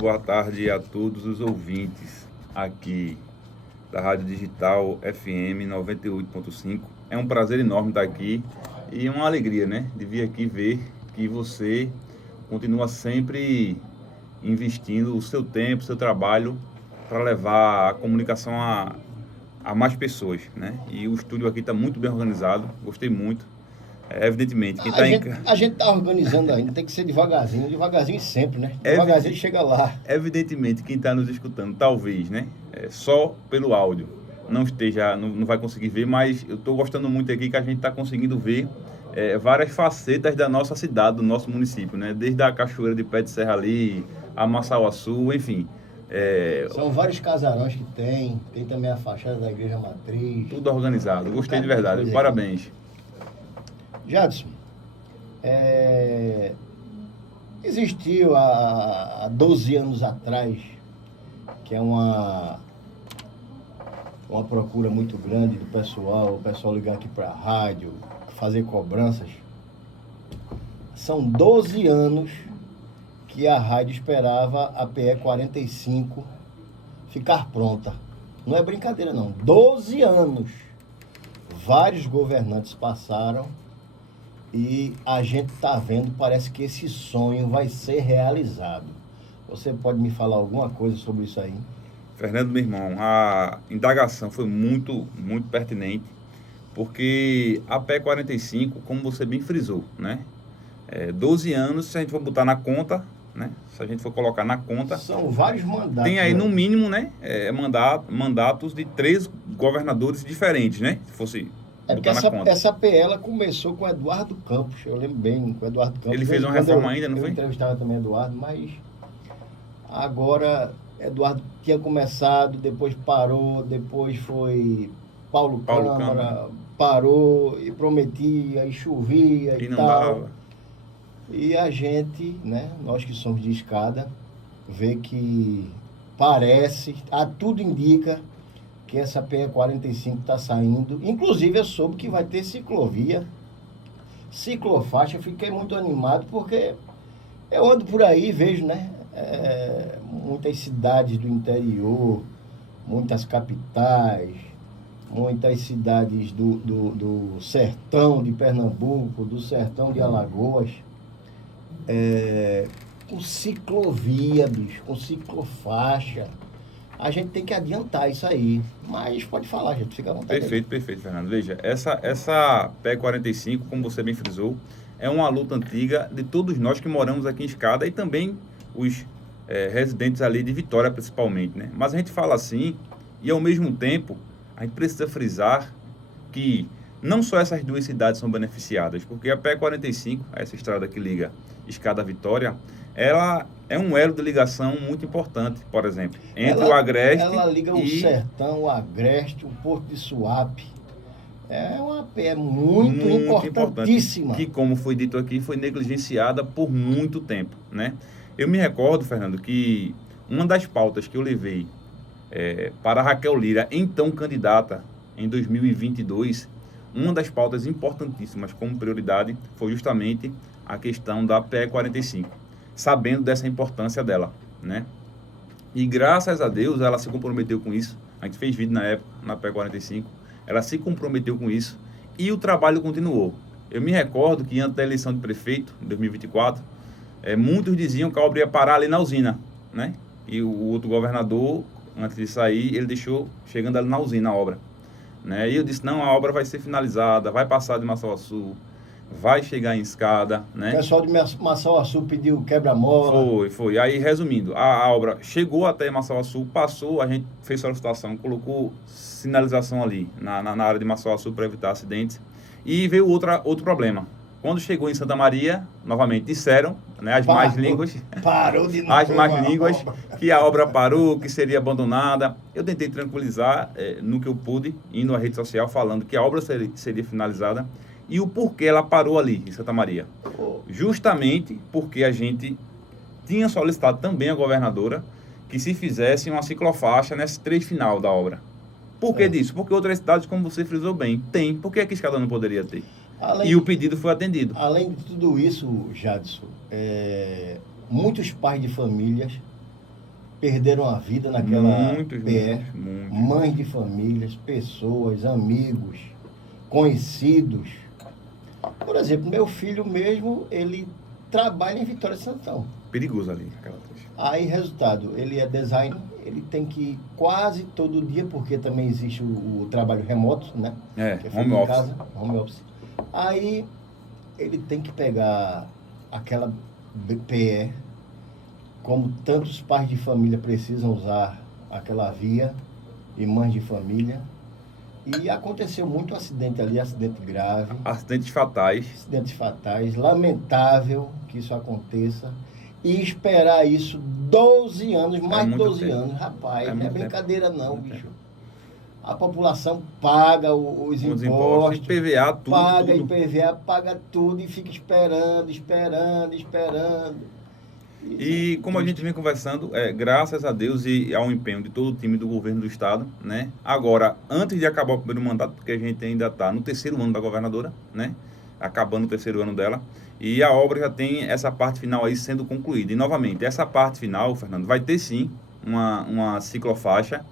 Boa tarde a todos os ouvintes aqui da Rádio Digital FM 98.5. É um prazer enorme estar aqui e uma alegria, né, de vir aqui ver que você continua sempre investindo o seu tempo, o seu trabalho para levar a comunicação a mais pessoas, né? E o estúdio aqui está muito bem organizado, gostei muito. Evidentemente, quem está em casa... A gente tá organizando ainda, tem que ser devagarzinho sempre, né? Devagarzinho chega lá. Evidentemente, quem está nos escutando, talvez, né, só pelo áudio, não vai conseguir ver, mas eu estou gostando muito aqui que a gente está conseguindo ver várias facetas da nossa cidade, do nosso município, né? Desde a Cachoeira de Pé de Serra ali, a Massauaçu, enfim. São vários casarões que tem também a fachada da Igreja Matriz. Tudo organizado, gostei de verdade, parabéns. Jadson, existiu há 12 anos atrás, que é uma procura muito grande do pessoal, o pessoal ligar aqui para a rádio, fazer cobranças. São 12 anos que a rádio esperava a PE 45 ficar pronta. Não é brincadeira não, 12 anos. Vários governantes passaram e a gente está vendo, parece que esse sonho vai ser realizado. Você pode me falar alguma coisa sobre isso aí? Fernando, meu irmão, a indagação foi muito, muito pertinente, porque a PE 45, como você bem frisou, né? 12 anos, se a gente for botar na conta, né? Se a gente for colocar na conta... São vários mandatos. Tem aí, no mínimo, né? Mandatos de 3 governadores diferentes, né? Se fosse... Porque essa PE ela começou com Eduardo Campos, eu lembro bem, com Eduardo Campos. Ele fez uma reforma ainda, não foi? Eu entrevistava também Eduardo, mas agora Eduardo tinha começado, depois parou, depois foi Paulo Câmara, parou e prometia, e chovia e não tal. Dava. E a gente, né, nós que somos de escada, vê que parece, tudo indica que essa PE 45 está saindo. Inclusive eu soube que vai ter ciclovia, ciclofaixa. Eu fiquei muito animado porque eu ando por aí e vejo, né, muitas cidades do interior, muitas capitais, muitas cidades do sertão de Pernambuco, do sertão de Alagoas, com ciclovia, bicho, com ciclofaixa. A gente tem que adiantar isso aí. Mas pode falar, gente, fica à vontade. Perfeito, Fernando. Veja, essa PE 45, como você bem frisou, é uma luta antiga de todos nós que moramos aqui em Escada e também os residentes ali de Vitória, principalmente, né? Mas a gente fala assim e, ao mesmo tempo, a gente precisa frisar que não só essas duas cidades são beneficiadas, porque a PE 45, essa estrada que liga Escada a Vitória, ela é um elo de ligação muito importante, por exemplo, entre o Agreste... Ela liga o Sertão, o Agreste, o Porto de Suape. É uma PE muito importantíssima. Que, como foi dito aqui, foi negligenciada por muito tempo, né? Eu me recordo, Fernando, que uma das pautas que eu levei para a Raquel Lira, então candidata em 2022, uma das pautas importantíssimas como prioridade foi justamente a questão da PE 45, sabendo dessa importância dela, né? E graças a Deus ela se comprometeu com isso. A gente fez vídeo na época, na PE 45, ela se comprometeu com isso e o trabalho continuou. Eu me recordo que antes da eleição de prefeito, em 2024, muitos diziam que a obra ia parar ali na usina, né? E o outro governador, antes de sair, ele deixou chegando ali na usina a obra, né? E eu disse, não, a obra vai ser finalizada, vai passar de Massauaçu, vai chegar em Escada, né? O pessoal de Massauaçu pediu quebra-mola. Foi. Aí, resumindo, a obra chegou até Massauaçu, passou, a gente fez solicitação, colocou sinalização ali na área de Massauaçu para evitar acidentes. E veio outro problema. Quando chegou em Santa Maria, novamente disseram, né, as más línguas, parou de novo, as más línguas, que a obra parou, que seria abandonada. Eu tentei tranquilizar no que eu pude, indo à rede social, falando que a obra seria finalizada e o porquê ela parou ali em Santa Maria. Justamente porque a gente tinha solicitado também à governadora que se fizesse uma ciclofaixa nesse trecho final da obra. Por que disso? Porque outras cidades, como você frisou bem, tem. Por que aqui Escada não poderia ter? E o pedido foi atendido. Além de tudo isso, Jadson, muitos pais de famílias perderam a vida naquela PE. Muitos. Mães de famílias, pessoas, amigos, conhecidos. Por exemplo, meu filho mesmo, ele trabalha em Vitória de Santão. Perigoso ali, aquela trecha. Aí, resultado, ele é designer, ele tem que ir quase todo dia, porque também existe o trabalho remoto, né? Que é home em office. casa, home office. Aí, ele tem que pegar aquela PE, como tantos pais de família precisam usar aquela via, e mães de família. E aconteceu muito acidente ali, acidente grave. Acidentes fatais. Acidentes fatais. Lamentável que isso aconteça. E esperar isso 12 anos, mais de 12 tempo. anos. Rapaz, não é brincadeira não, muito bicho. tempo. A população paga os impostos. IPVA, tudo. Paga tudo. IPVA, paga tudo e fica esperando. E como a gente vem conversando, graças a Deus e ao empenho de todo o time do governo do estado, né? Agora, antes de acabar o primeiro mandato, porque a gente ainda está no terceiro ano da governadora, né? Acabando o terceiro ano dela, e a obra já tem essa parte final aí sendo concluída. E novamente, essa parte final, Fernando, vai ter sim uma ciclofaixa,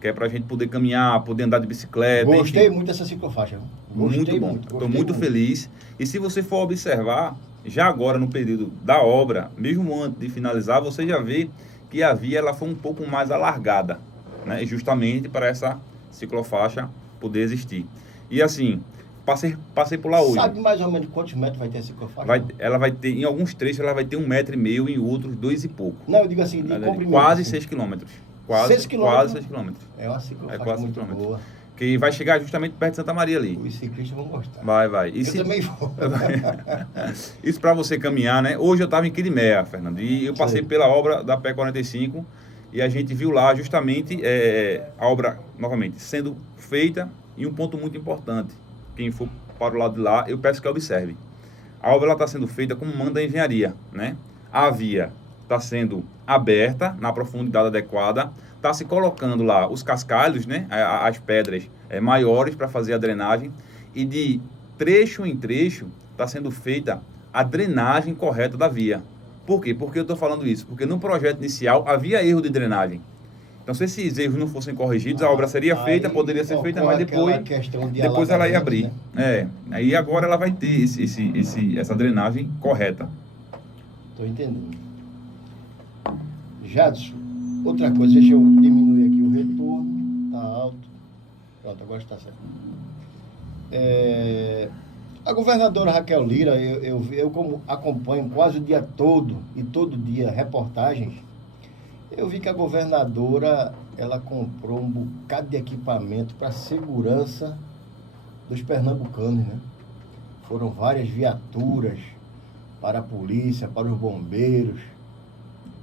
que é para a gente poder caminhar, poder andar de bicicleta. Gostei enfim. muito dessa ciclofaixa. Muito bom. Estou muito feliz. E se você for observar, já agora no período da obra, mesmo antes de finalizar, você já vê que a via ela foi um pouco mais alargada, né? Justamente para essa ciclofaixa poder existir. E assim, passei por lá hoje. Sabe mais ou menos quantos metros vai ter a ciclofaixa? Ela vai ter, em alguns trechos, ela vai ter 1,5 metro, em outros 2 e pouco. Não, eu digo assim, de comprimento. Quase assim. 6 quilômetros. 6 quilômetros? Quase 6 quilômetros. É uma ciclofaixa quase muito 6 quilômetros. boa. Que vai chegar justamente perto de Santa Maria ali. Os ciclistas vão gostar. Vai. E eu também vou. Isso para você caminhar, né? Hoje eu estava em Quirimé, Fernando, e eu passei pela obra da PE45 e a gente viu lá justamente a obra, novamente, sendo feita. E um ponto muito importante, quem for para o lado de lá, eu peço que observe. A obra está sendo feita como manda a engenharia, né? A via está sendo aberta na profundidade adequada, está se colocando lá os cascalhos, né? As pedras maiores para fazer a drenagem, e de trecho em trecho está sendo feita a drenagem correta da via. Por quê? Por que eu estou falando isso? Porque no projeto inicial havia erro de drenagem. Então, se esses erros não fossem corrigidos, a obra seria feita, poderia ser feita, mas depois ela ia abrir. Né? Aí agora ela vai ter essa drenagem correta. Estou entendendo. Jadson, outra coisa, deixa eu diminuir aqui o retorno, está alto. Pronto, agora está certo. A governadora Raquel Lira, eu como acompanho quase o dia todo e todo dia reportagens, eu vi que a governadora, ela comprou um bocado de equipamento para segurança dos pernambucanos, né? Foram várias viaturas para a polícia, para os bombeiros,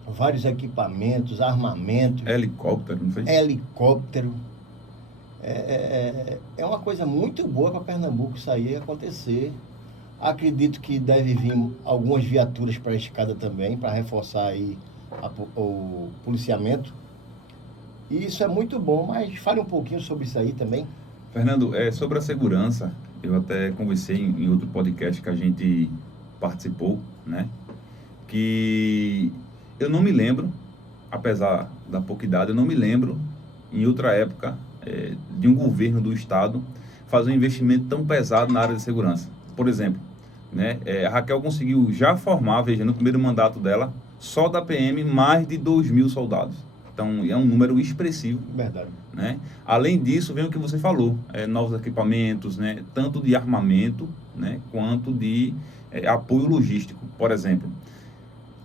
vários equipamentos, armamentos. Helicóptero, não foi? Helicóptero. É uma coisa muito boa para Pernambuco sair e acontecer. Acredito que deve vir algumas viaturas para a escada também, para reforçar aí o policiamento. E isso é muito bom, mas fale um pouquinho sobre isso aí também. Fernando, sobre a segurança, eu até conversei em outro podcast que a gente participou, né? Que eu não me lembro, apesar da pouca idade, eu não me lembro, em outra época, de um governo do estado fazer um investimento tão pesado na área de segurança. Por exemplo, né? A Raquel conseguiu já formar, veja, no primeiro mandato dela, só da PM, mais de 2.000 soldados. Então, é um número expressivo. Verdade. Né? Além disso, vem o que você falou, novos equipamentos, né? Tanto de armamento, né? Quanto de apoio logístico. Por exemplo,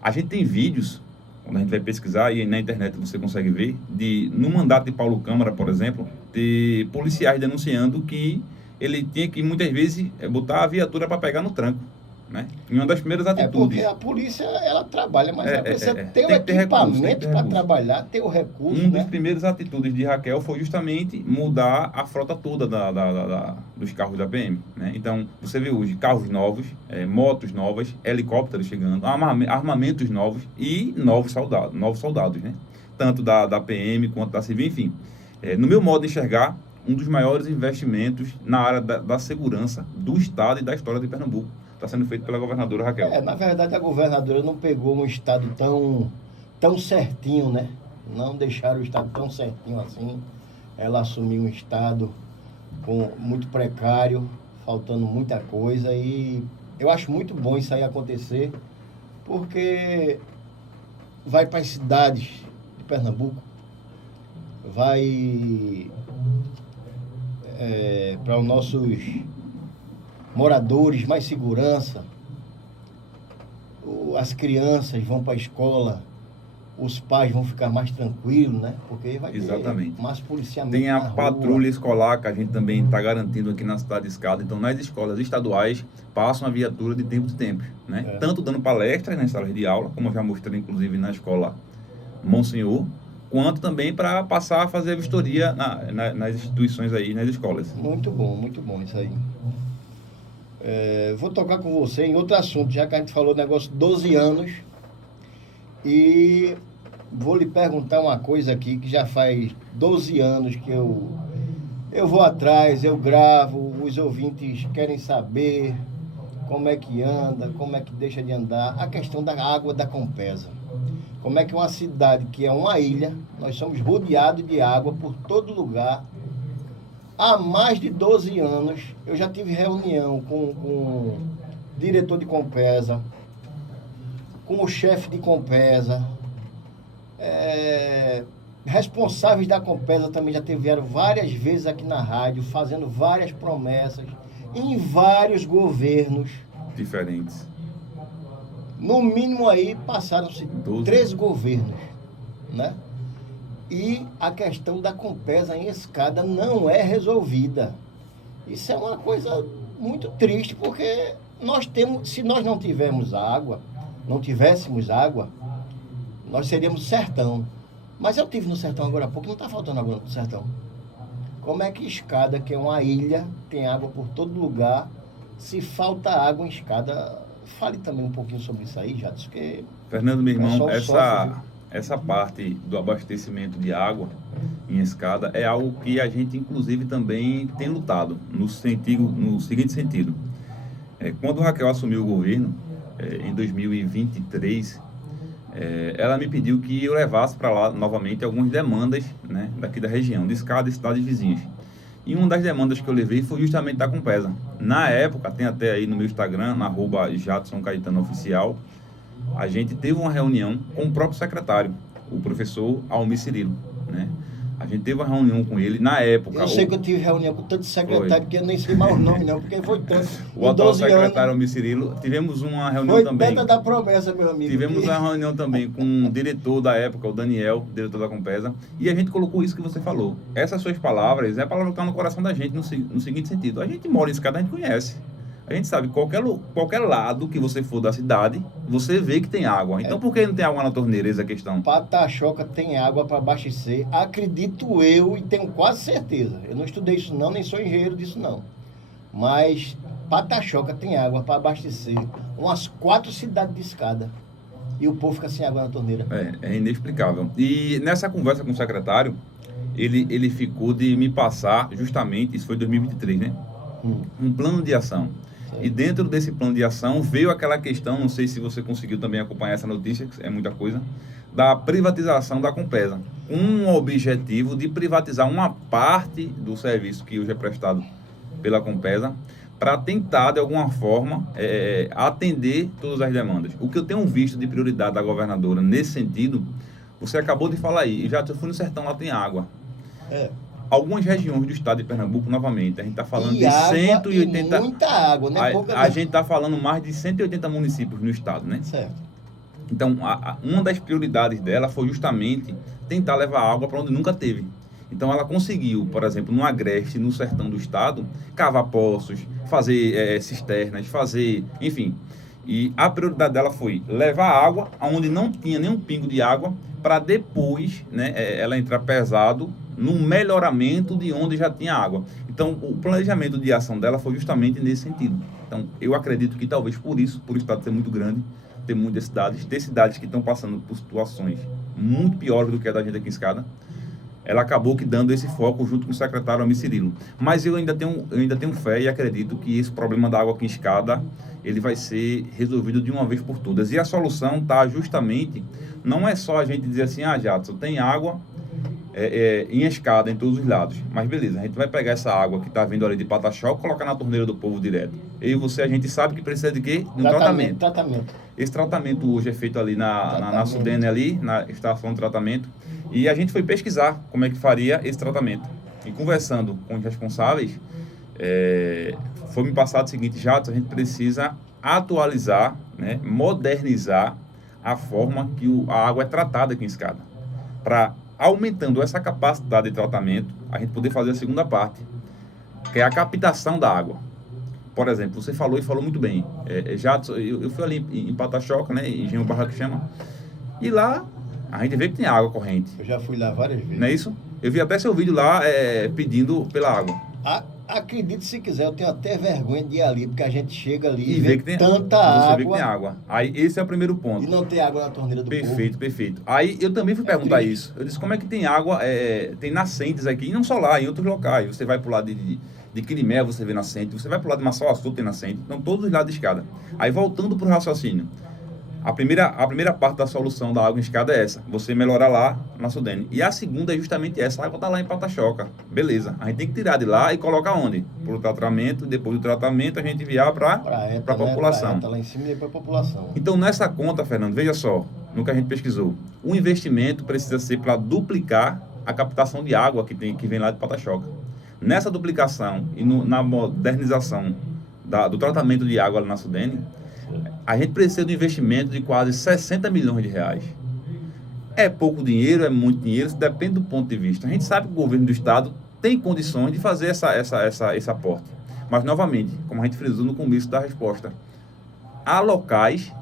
a gente tem vídeos, quando a gente vai pesquisar, e na internet você consegue ver, no mandato de Paulo Câmara, por exemplo, de policiais denunciando que ele tinha que, muitas vezes, botar a viatura para pegar no tranco. Né? Em uma das primeiras atitudes. Porque a polícia, ela trabalha, mas ela precisa ter o ter equipamento para trabalhar, ter o recurso. Uma das primeiras atitudes de Raquel foi justamente mudar a frota toda dos carros da PM. Né? Então, você vê hoje carros novos, motos novas, helicópteros chegando, armamentos novos e novos soldados, né? Tanto da PM quanto da Civil, enfim. No meu modo de enxergar, um dos maiores investimentos na área da segurança do Estado e da história de Pernambuco. Está sendo feito pela governadora Raquel. Na verdade, a governadora não pegou um estado tão certinho, né? Não deixaram o Estado tão certinho assim. Ela assumiu um Estado muito precário, faltando muita coisa, e eu acho muito bom isso aí acontecer, porque vai para as cidades de Pernambuco, vai para os nossos moradores mais segurança, as crianças vão para a escola, os pais vão ficar mais tranquilos, né? Porque vai Exatamente. ter mais policiamento. Tem a patrulha escolar que a gente também está garantindo aqui na cidade de Escada. Então, nas escolas estaduais, passam a viatura de tempo em tempo, né? Tanto dando palestras nas salas de aula, como eu já mostrei, inclusive, na escola Monsenhor, quanto também para passar a fazer a vistoria nas instituições aí, nas escolas. Muito bom isso aí. Vou tocar com você em outro assunto, já que a gente falou negócio de 12 anos. E vou lhe perguntar uma coisa aqui, que já faz 12 anos que eu vou atrás, eu gravo, os ouvintes querem saber como é que anda, como é que deixa de andar, a questão da água da Compesa. Como é que uma cidade que é uma ilha, nós somos rodeados de água por todo lugar. Há mais de 12 anos, eu já tive reunião com o diretor de Compesa, com o chefe de Compesa, responsáveis da Compesa também já tiveram várias vezes aqui na rádio, fazendo várias promessas, em vários governos. Diferentes. No mínimo aí passaram-se 13 governos, né? E a questão da Compesa em Escada não é resolvida. Isso é uma coisa muito triste, porque se nós não tivéssemos água, nós seríamos sertão. Mas eu estive no sertão agora há pouco, não está faltando água no sertão. Como é que Escada, que é uma ilha, tem água por todo lugar, se falta água em Escada? Fale também um pouquinho sobre isso aí, Jadson, que... Fernando, meu irmão, essa parte do abastecimento de água em Escada é algo que a gente, inclusive, também tem lutado, no seguinte sentido. Quando Raquel assumiu o governo, em 2023, ela me pediu que eu levasse para lá novamente algumas demandas, né, daqui da região, de Escada e cidades vizinhas. E uma das demandas que eu levei foi justamente da Compesa. Na época, tem até aí no meu Instagram, na @JadsonCaetanoOficial, a gente teve uma reunião com o próprio secretário, o professor Almir Cirilo, né? A gente teve uma reunião com ele na época. Eu sei que eu tive reunião com tanto secretário que eu nem sei mais o nome, não, porque foi tanto. O atual secretário Almir Cirilo. Tivemos uma reunião também. Foi tanta da promessa, meu amigo. Tivemos uma reunião também com o diretor da época, o Daniel, diretor da Compesa, e a gente colocou isso que você falou. Essas suas palavras, é a palavra que está no coração da gente, no seguinte sentido. A gente mora em Escada, a gente conhece. A gente sabe, qualquer lado que você for da cidade, você vê que tem água. Então, por que não tem água na torneira? Essa é a questão. Patachoca tem água para abastecer. Acredito eu, e tenho quase certeza. Eu não estudei isso não, nem sou engenheiro disso não. Mas Patachoca tem água para abastecer umas 4 cidades de Escada. E o povo fica sem água na torneira. É inexplicável. E nessa conversa com o secretário, ele ficou de me passar justamente, isso foi em 2023, né? Um plano de ação. E dentro desse plano de ação veio aquela questão, não sei se você conseguiu também acompanhar essa notícia, que é muita coisa, da privatização da Compesa. Um objetivo de privatizar uma parte do serviço que hoje é prestado pela Compesa, para tentar, de alguma forma, atender todas as demandas. O que eu tenho visto de prioridade da governadora nesse sentido, você acabou de falar aí, eu fui no sertão, lá tem água. Algumas regiões do estado de Pernambuco, novamente, a gente está falando de 180... muita água, né? A gente está falando mais de 180 municípios no estado, né? Certo. Então, uma das prioridades dela foi justamente tentar levar água para onde nunca teve. Então, ela conseguiu, por exemplo, no Agreste, no sertão do estado, cavar poços, fazer cisternas, enfim. E a prioridade dela foi levar água aonde não tinha nenhum pingo de água, para depois, né, ela entrar pesado no melhoramento de onde já tinha água. Então, o planejamento de ação dela foi justamente nesse sentido. Então, eu acredito que talvez por isso, por o estado ser muito grande, ter muitas cidades, ter cidades que estão passando por situações muito piores do que a da gente aqui em Escada, ela acabou que dando esse foco junto com o secretário Almir Cirilo. Mas eu ainda tenho fé e acredito que esse problema da água aqui em Escada, ele vai ser resolvido de uma vez por todas. E a solução está justamente, não é só a gente dizer assim, Jadson, tem água em Escada, em todos os lados. Mas beleza, a gente vai pegar essa água que está vindo ali de Pataxó e colocar na torneira do povo direto. Eu e você, a gente sabe que precisa de quê? De um tratamento. Esse tratamento hoje é feito ali na Sudene, ali, na estação de tratamento. E a gente foi pesquisar como é que faria esse tratamento. E conversando com os responsáveis, foi me passado o seguinte, Jadson, a gente precisa atualizar, né, modernizar a forma que a água é tratada aqui em Escada. Para, aumentando essa capacidade de tratamento, a gente poder fazer a segunda parte, que é a captação da água. Por exemplo, você falou muito bem. Jadson, eu fui ali em Pataxó, né, em Engenho Barra que chama, e lá a gente vê que tem água corrente. Eu já fui lá várias vezes. Não é isso? Eu vi até seu vídeo lá pedindo pela água. Acredite se quiser, eu tenho até vergonha de ir ali, porque a gente chega ali e vê que tem tanta água. Você vê que tem água. Aí esse é o primeiro ponto. E não tem água na torneira do povo. Perfeito. Aí eu também fui perguntar isso. Eu disse, como é que tem água, tem nascentes aqui, e não só lá, em outros locais. Você vai pro lado de Quirimé, você vê nascente. Você vai pro lado de Massaçu, tem nascente. Então, todos os lados de Escada. Aí, voltando pro raciocínio. A primeira parte da solução da água em Escada é essa, você melhorar lá na Sudene. E a segunda é justamente essa, a água está lá em Pataxoca. Beleza, a gente tem que tirar de lá e colocar onde? Para o tratamento, depois do tratamento a gente enviar para a população. Tá lá em cima e depois para a população. Então nessa conta, Fernando, veja só, no que a gente pesquisou, o investimento precisa ser para duplicar a captação de água que vem lá de Pataxoca. Nessa duplicação e na modernização do tratamento de água lá na Sudene, a gente precisa de um investimento de quase 60 milhões de reais. É pouco dinheiro, é muito dinheiro, isso depende do ponto de vista. A gente sabe que o governo do estado tem condições de fazer esse aporte. Mas, novamente, como a gente frisou no começo da resposta, há locais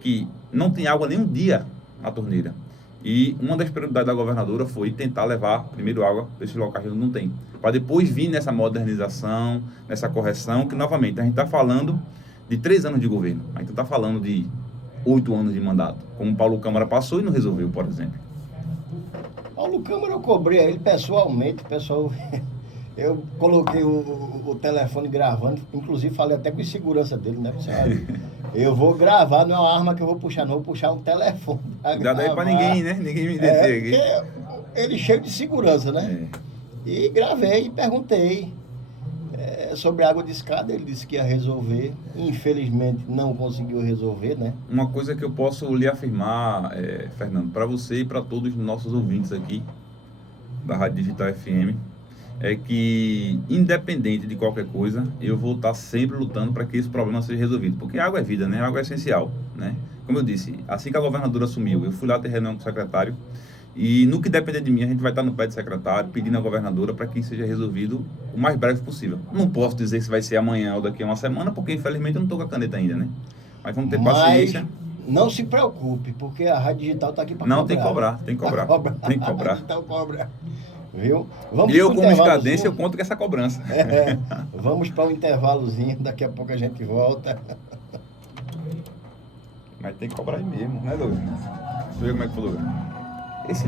que não tem água nem um dia na torneira. E uma das prioridades da governadora foi tentar levar primeiro água para esses locais que não tem. Para depois vir nessa modernização, nessa correção, que, novamente, a gente está falando de 3 anos de governo. A gente está falando de 8 anos de mandato. Como o Paulo Câmara passou e não resolveu, por exemplo. Paulo Câmara, eu cobrei a ele pessoalmente. Eu coloquei o telefone gravando, inclusive falei até com a segurança dele, né? Eu vou gravar, não é uma arma que eu vou puxar, não, vou puxar um telefone. Já daí para ninguém, né? Ninguém me deter aqui. Ele cheio de segurança, né? E gravei e perguntei sobre a água de Escada. Ele disse que ia resolver. Infelizmente não conseguiu resolver, né? Uma coisa que eu posso lhe afirmar, Fernando, para você e para todos os nossos ouvintes aqui da Rádio Digital FM, é que, independente de qualquer coisa, eu vou estar sempre lutando para que esse problema seja resolvido. Porque a água é vida, né? A água é essencial, né? Como eu disse, assim que a governadora assumiu, eu fui lá ter reunião com o secretário, e no que depender de mim, a gente vai estar no pé do secretário, pedindo à governadora para que isso seja resolvido o mais breve possível. Não posso dizer se vai ser amanhã ou daqui a uma semana, porque infelizmente eu não estou com a caneta ainda, né? Mas vamos ter paciência. Não se preocupe, porque a Rádio Digital está aqui para cobrar. Não, tem que cobrar. Tem que cobrar. A Digital cobra. Viu? Eu, como escadense, eu conto com essa cobrança. Vamos para um intervalozinho, daqui a pouco a gente volta. Mas tem que cobrar aí mesmo, né, Douglas? Deixa eu ver como é que foi, Douglas. Esse